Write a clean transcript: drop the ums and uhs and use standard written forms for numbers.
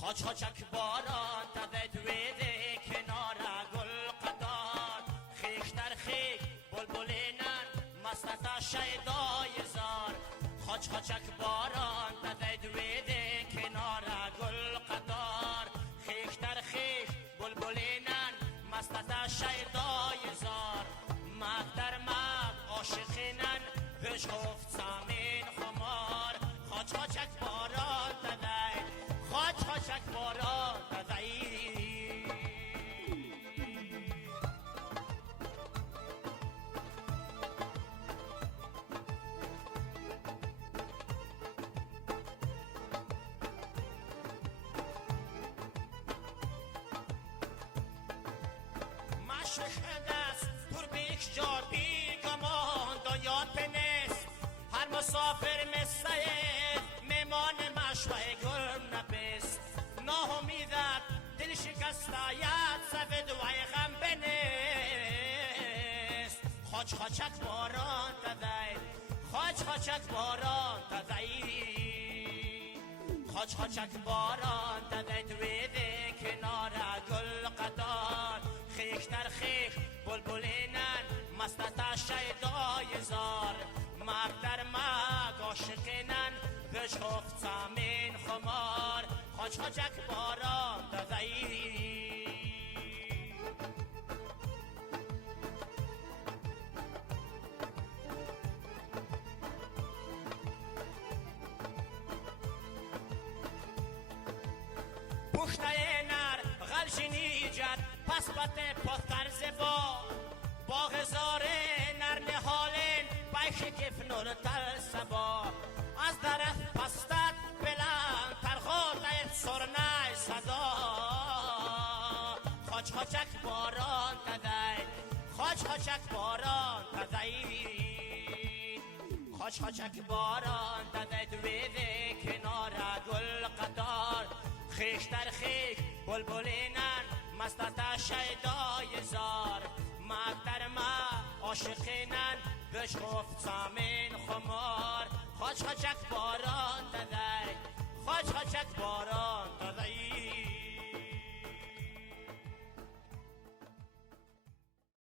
خاچ خاچک باران تده دویده کنار گل قطار خیش در خیک بلبلینن مستتا شیدای زار خاچ خاچک باران تده دویده کنار گل قطار خیش در خیک بلبلینن مستتا شیدای زار مک در مک عاشقینن وش گفت سامین خمار خاچ خاچک باران تده خاچ خاچک باران تدعی مشخ دست دور بیک جار بیگمان دنیا پنست هر مسافر مسته میمان مشوه گل نبست ناامیدت دل شکستایت سفید وای غم بنست خاچ خاچک باران تدای خاچ خاچک باران تدای خاچ خاچک باران تدای دویده کنار گل قطار خیش در خیش بلبلینن مستتا شیدای زار مک در مک عاشقینن وش گفت سامین خمار خاچ خاچک باران تدعی پشته نر غلشینی جد پس بط پاستر زبا با غزار نر نهالین بیش کف نور تل سبا از درخت پستت بلند ترخوته سرنه صدا خاچ خاچک باران تدی خاچ خاچک باران تدی خاچ خاچک باران تدی دویده کنار گل قطار خیش در خیش بلبلینن مستتا شیدای زار مک در مک عاشقینن وش گفت سامین خمار خاچ خاچک باران تدی خاچ خاچک باران تدی